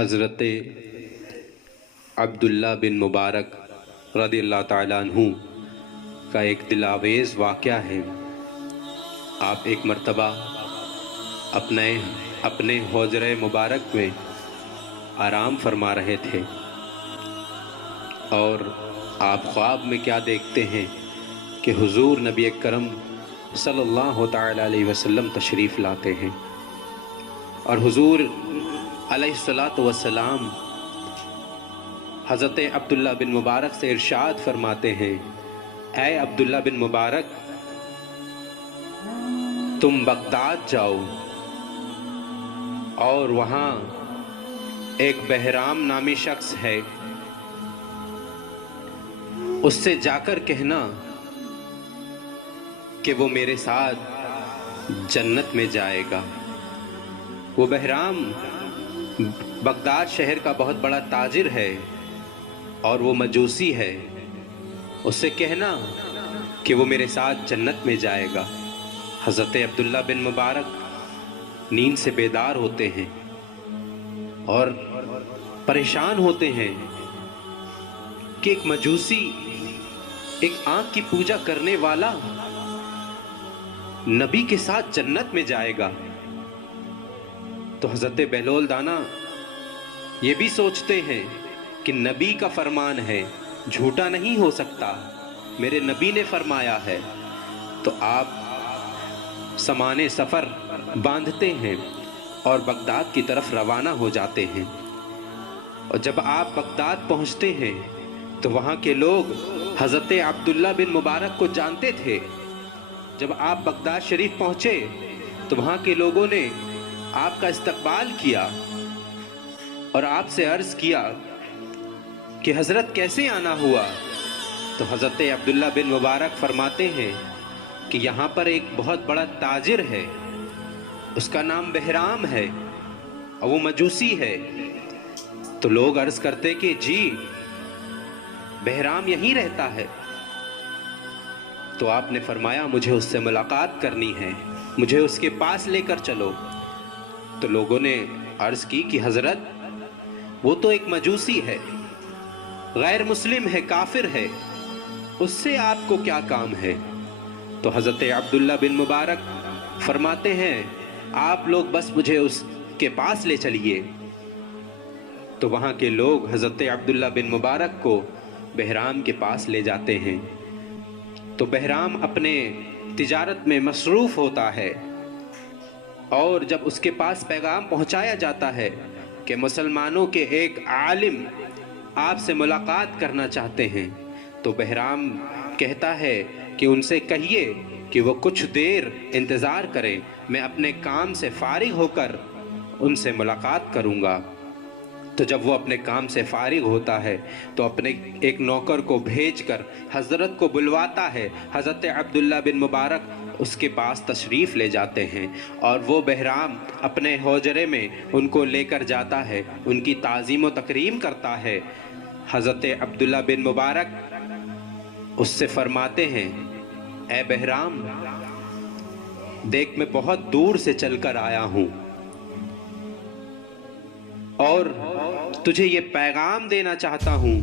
حضرت عبداللہ بن مبارک رضی اللہ تعالیٰ عنہ کا ایک دلاویز واقعہ ہے۔ آپ ایک مرتبہ اپنے حجرہ مبارک میں آرام فرما رہے تھے اور آپ خواب میں کیا دیکھتے ہیں کہ حضور نبی اکرم صلی اللہ تعالیٰ علیہ وسلم تشریف لاتے ہیں، اور حضور علیہ السلام حضرت عبداللہ بن مبارک سے ارشاد فرماتے ہیں، اے عبداللہ بن مبارک، تم بغداد جاؤ اور وہاں ایک بہرام نامی شخص ہے، اس سے جا کر کہنا کہ وہ میرے ساتھ جنت میں جائے گا۔ وہ بہرام بغداد شہر کا بہت بڑا تاجر ہے اور وہ مجوسی ہے، اس سے کہنا کہ وہ میرے ساتھ جنت میں جائے گا۔ حضرت عبداللہ بن مبارک نیند سے بیدار ہوتے ہیں اور پریشان ہوتے ہیں کہ ایک مجوسی، ایک آنکھ کی پوجا کرنے والا نبی کے ساتھ جنت میں جائے گا۔ تو حضرت بہلول دانا یہ بھی سوچتے ہیں کہ نبی کا فرمان ہے، جھوٹا نہیں ہو سکتا، میرے نبی نے فرمایا ہے۔ تو آپ سامان سفر باندھتے ہیں اور بغداد کی طرف روانہ ہو جاتے ہیں، اور جب آپ بغداد پہنچتے ہیں تو وہاں کے لوگ حضرت عبداللہ بن مبارک کو جانتے تھے۔ جب آپ بغداد شریف پہنچے تو وہاں کے لوگوں نے آپ کا استقبال کیا اور آپ سے عرض کیا کہ حضرت کیسے آنا ہوا؟ تو حضرت عبداللہ بن مبارک فرماتے ہیں کہ یہاں پر ایک بہت بڑا تاجر ہے، اس کا نام بہرام ہے اور وہ مجوسی ہے۔ تو لوگ عرض کرتے کہ جی بہرام یہیں رہتا ہے۔ تو آپ نے فرمایا مجھے اس سے ملاقات کرنی ہے، مجھے اس کے پاس لے کر چلو۔ تو لوگوں نے عرض کی کہ حضرت وہ تو ایک مجوسی ہے، غیر مسلم ہے، کافر ہے، اس سے آپ کو کیا کام ہے؟ تو حضرت عبداللہ بن مبارک فرماتے ہیں آپ لوگ بس مجھے اس کے پاس لے چلیے۔ تو وہاں کے لوگ حضرت عبداللہ بن مبارک کو بہرام کے پاس لے جاتے ہیں۔ تو بہرام اپنے تجارت میں مصروف ہوتا ہے، اور جب اس کے پاس پیغام پہنچایا جاتا ہے کہ مسلمانوں کے ایک عالم آپ سے ملاقات کرنا چاہتے ہیں، تو بہرام کہتا ہے کہ ان سے کہیے کہ وہ کچھ دیر انتظار کریں، میں اپنے کام سے فارغ ہو کر ان سے ملاقات کروں گا۔ تو جب وہ اپنے کام سے فارغ ہوتا ہے تو اپنے ایک نوکر کو بھیج کر حضرت کو بلواتا ہے۔ حضرت عبداللہ بن مبارک اس کے پاس تشریف لے جاتے ہیں اور وہ بہرام اپنے حجرے میں ان کو لے کر جاتا ہے، ان کی تعظیم و تکریم کرتا ہے۔ حضرت عبداللہ بن مبارک اس سے فرماتے ہیں، اے بہرام دیکھ میں بہت دور سے چل کر آیا ہوں اور تجھے یہ پیغام دینا چاہتا ہوں،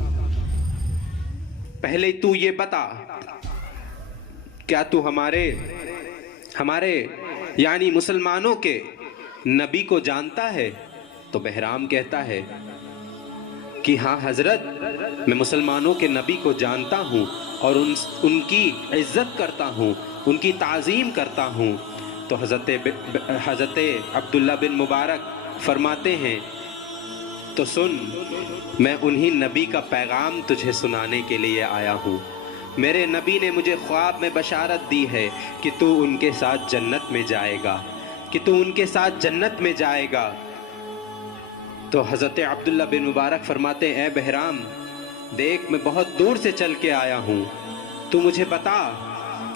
پہلے تو یہ بتا کیا تو ہمارے یعنی مسلمانوں کے نبی کو جانتا ہے؟ تو بہرام کہتا ہے کہ ہاں حضرت، میں مسلمانوں کے نبی کو جانتا ہوں اور ان کی عزت کرتا ہوں، ان کی تعظیم کرتا ہوں۔ تو حضرت عبداللہ بن مبارک فرماتے ہیں تو سن، میں انہی نبی کا پیغام تجھے سنانے کے لیے آیا ہوں۔ میرے نبی نے مجھے خواب میں بشارت دی ہے کہ تو ان کے ساتھ جنت میں جائے گا، کہ تو ان کے ساتھ جنت میں جائے گا۔ تو حضرت عبداللہ بن مبارک فرماتے ہیں، اے بہرام دیکھ میں بہت دور سے چل کے آیا ہوں، تو مجھے بتا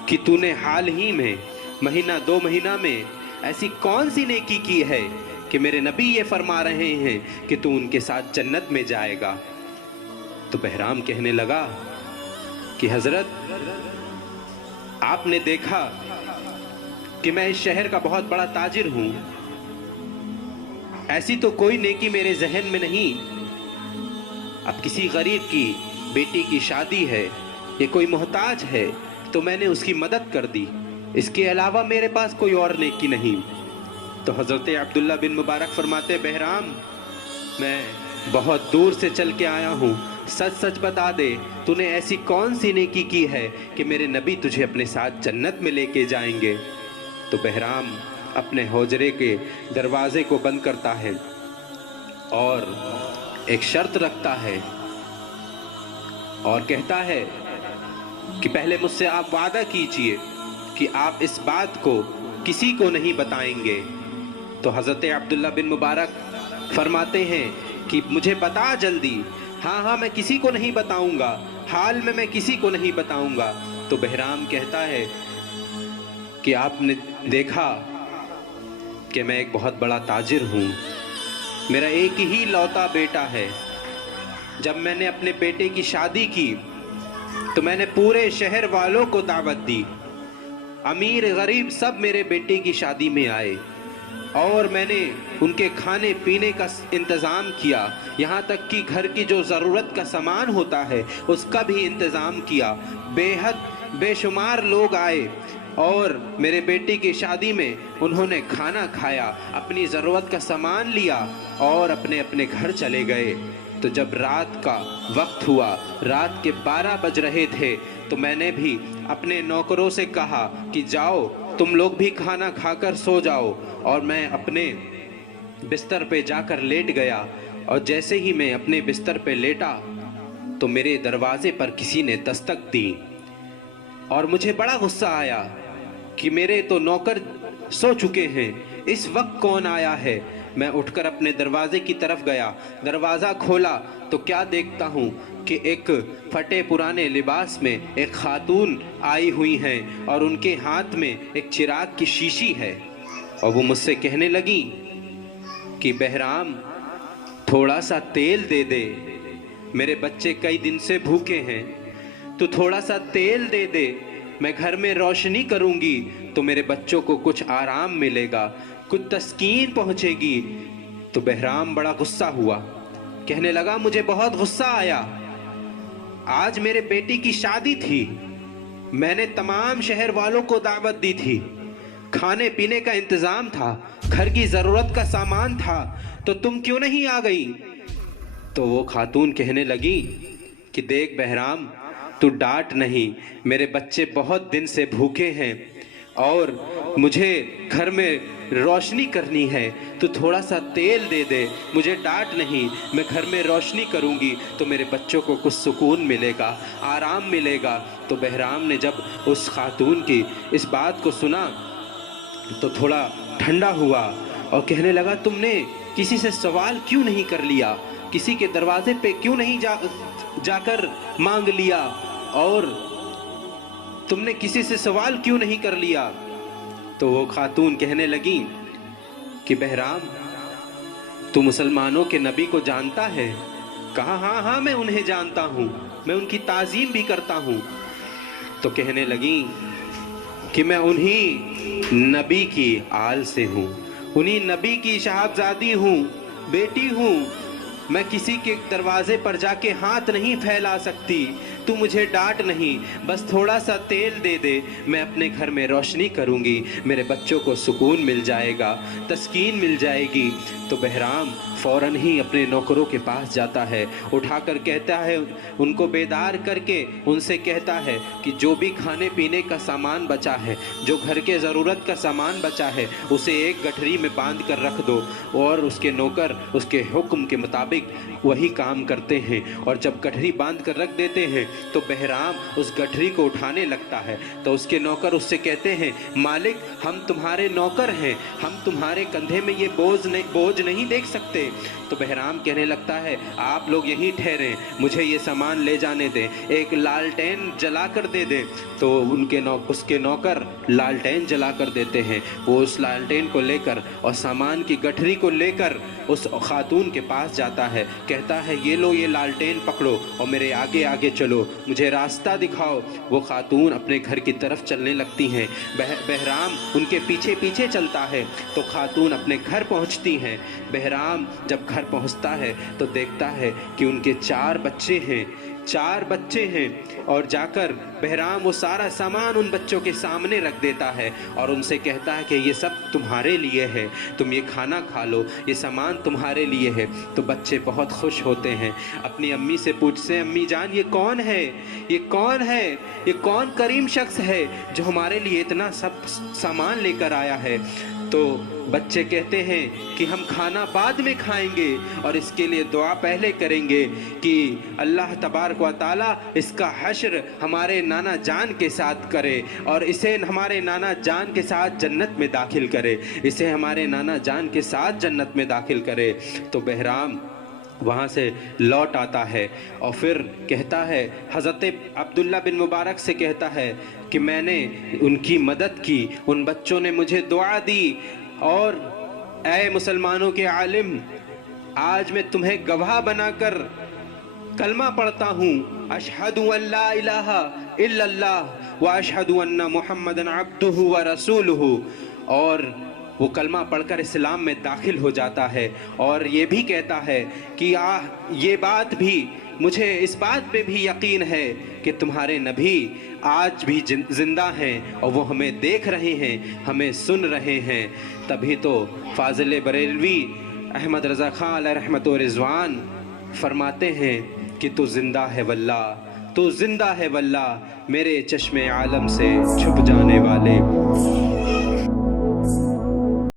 کہ تو نے حال ہی میں مہینہ 2 مہینہ میں ایسی کون سی نیکی کی ہے کہ میرے نبی یہ فرما رہے ہیں کہ تو ان کے ساتھ جنت میں جائے گا۔ تو بہرام کہنے لگا کہ حضرت آپ نے دیکھا کہ میں اس شہر کا بہت بڑا تاجر ہوں، ऐसी तो कोई नेकी मेरे जहन में नहीं। अब किसी गरीब की बेटी की शादी है, ये कोई मोहताज है तो मैंने उसकी मदद कर दी, इसके अलावा मेरे पास कोई और नेकी नहीं। तो हज़रत अब्दुल्ला बिन मुबारक फरमाते, बहराम मैं बहुत दूर से चल के आया हूँ, सच सच बता दे तूने ऐसी कौन सी नेकी की है कि मेरे नबी तुझे अपने साथ जन्नत में लेके जाएंगे। तो बहराम अपने होजरे के दरवाजे को बंद करता है और एक शर्त रखता है और कहता है कि पहले मुझसे आप वादा कीजिए कि आप इस बात को किसी को नहीं बताएंगे। तो हज़रत अब्दुल्ला बिन मुबारक फरमाते हैं कि मुझे बता जल्दी। हाँ हाँ, मैं किसी को नहीं बताऊंगा, हाल में मैं किसी को नहीं बताऊंगा। तो बहराम कहता है कि आपने देखा कि मैं एक बहुत बड़ा ताजिर हूँ, मेरा एक ही लौता बेटा है। जब मैंने अपने बेटे की शादी की तो मैंने पूरे शहर वालों को दावत दी, अमीर गरीब सब मेरे बेटे की शादी में आए और मैंने उनके खाने पीने का इंतज़ाम किया, यहाँ तक कि घर की जो ज़रूरत का सामान होता है उसका भी इंतज़ाम किया। बेहद बेशुमार लोग आए और मेरे बेटे की शादी में उन्होंने खाना खाया, अपनी ज़रूरत का सामान लिया और अपने अपने घर चले गए। तो जब रात का वक्त हुआ, रात के 12 बज रहे थे, तो मैंने भी अपने नौकरों से कहा कि जाओ तुम लोग भी खाना खाकर सो जाओ। और मैं अपने बिस्तर पे जाकर लेट गया और जैसे ही मैं अपने बिस्तर पे लेटा तो मेरे दरवाजे पर किसी ने दस्तक दी और मुझे बड़ा गुस्सा आया कि मेरे तो नौकर सो चुके हैं, इस वक्त कौन आया है। मैं उठकर अपने दरवाजे की तरफ गया, दरवाज़ा खोला तो क्या देखता हूँ कि एक फटे पुराने लिबास में एक खातून आई हुई हैं और उनके हाथ में एक चिराग की शीशी है और वो मुझसे कहने लगी कि बहराम थोड़ा सा तेल दे दे, मेरे बच्चे कई दिन से भूखे हैं, तो थोड़ा सा तेल दे दे, मैं घर में रोशनी करूँगी तो मेरे बच्चों को कुछ आराम मिलेगा, कुछ तस्कीन पहुँचेगी। तो बहराम बड़ा गुस्सा हुआ, कहने लगा मुझे बहुत गुस्सा आया, आज मेरे बेटी की शादी थी, मैंने तमाम शहर वालों को दावत दी थी, खाने पीने का इंतज़ाम था, घर की ज़रूरत का सामान था, तो तुम क्यों नहीं आ गई। तो वो खातून कहने लगी कि देख बहराम, तू डांट नहीं, मेरे बच्चे बहुत दिन से भूखे हैं और मुझे घर में रोशनी करनी है, तो थोड़ा सा तेल दे दे, मुझे डांट नहीं, मैं घर में रोशनी करूंगी तो मेरे बच्चों को कुछ सुकून मिलेगा, आराम मिलेगा। तो बहराम ने जब उस खातून की इस बात को सुना तो थोड़ा ठंडा हुआ और कहने लगा तुमने किसी से सवाल क्यों नहीं कर लिया, किसी के दरवाजे पे क्यों नहीं जाकर मांग लिया और तुमने किसी से सवाल क्यों नहीं कर लिया। तो वो खातून कहने लगी कि बहराम तू मुसलमानों के नबी को जानता है। कहा हाँ हाँ मैं उन्हें जानता हूँ, मैं उनकी ताज़ीम भी करता हूँ। तो कहने लगी कि मैं उन्हीं नबी की आल से हूँ, उन्हीं नबी की शहाबजादी हूँ, बेटी हूँ, मैं किसी के दरवाजे पर जाके हाथ नहीं फैला सकती, तू मुझे डांट नहीं, बस थोड़ा सा तेल दे दे, मैं अपने घर में रोशनी करूँगी, मेरे बच्चों को सुकून मिल जाएगा, तस्कीन मिल जाएगी। तो बहराम फ़ौरन ही अपने नौकरों के पास जाता है, उठाकर कहता है, उनको बेदार करके उनसे कहता है कि जो भी खाने पीने का सामान बचा है, जो घर के ज़रूरत का सामान बचा है, उसे एक गठरी में बांध कर रख दो। और उसके नौकर उसके हुक्म के मुताबिक वही काम करते हैं और जब गठरी बांध कर रख देते हैं तो बहराम उस गठरी को उठाने लगता है। तो उसके नौकर उससे कहते हैं, मालिक हम तुम्हारे नौकर हैं, हम तुम्हारे कंधे में ये बोझ नहीं देख सकते। तो बहराम कहने लगता है, आप लोग यहीं ठहरें, मुझे ये सामान ले जाने दें, एक लालटेन जला कर दे दें। तो उसके नौकर लालटेन जला कर देते हैं। वो उस लालटेन को लेकर और सामान की गठरी को लेकर उस खातून के पास जाता है, कहता है ये लो ये लालटेन पकड़ो और मेरे आगे आगे चलो, मुझे रास्ता दिखाओ। वो खातून अपने घर की तरफ चलने लगती हैं। बहराम उनके पीछे पीछे चलता है तो खातून अपने घर पहुंचती हैं। बहराम जब घर पहुंचता है तो देखता है कि उनके 4 बच्चे हैं, 4 बच्चे हैं, और जाकर बहराम वो सारा सामान उन बच्चों के सामने रख देता है और उनसे कहता है कि ये सब तुम्हारे लिए है, तुम ये खाना खा लो, ये सामान तुम्हारे लिए है। तो बच्चे बहुत खुश होते हैं, अपनी अम्मी से पूछते हैं, अम्मी जान ये कौन है, ये कौन है, ये कौन करीम शख्स है जो हमारे लिए इतना सब सामान लेकर आया है। तो बच्चे कहते हैं कि हम खाना बाद में खाएंगे और इसके लिए दुआ पहले करेंगे कि अल्लाह तबारक व तआला इसका हश्र हमारे नाना जान के साथ करे और इसे हमारे नाना जान के साथ जन्नत में दाखिल करे, इसे हमारे नाना जान के साथ जन्नत में दाखिल करे। तो बहराम वहाँ से लौट आता है और फिर कहता है, हज़रत अब्दुल्ला बिन मुबारक से कहता है कि मैंने उनकी मदद की, उन बच्चों ने मुझे दुआ दी, और ऐ मुसलमानों के आलिम, आज मैं तुम्हें गवाह बनाकर कलमा पढ़ता हूँ, अशहदु अल्ला इलाहा इल्लल्लाह व अशहदु अन्ना मुहम्मदन अब्दुहु व रसूलुहु। और वो कलमा पढ़कर इस्लाम में दाखिल हो जाता है और ये भी कहता है कि ये बात भी, मुझे इस बात पे भी यकीन है कि तुम्हारे नबी आज भी जिंदा हैं और वो हमें देख रहे हैं, हमें सुन रहे हैं। तभी तो फाजिल बरेलवी अहमद रज़ा खान अलैहि रहमत व रिज़वान फरमाते हैं कि तू जिंदा है वल्लाह, तू जिंदा है वल्लाह, मेरे चश्मे आलम से छुप जाने वाले।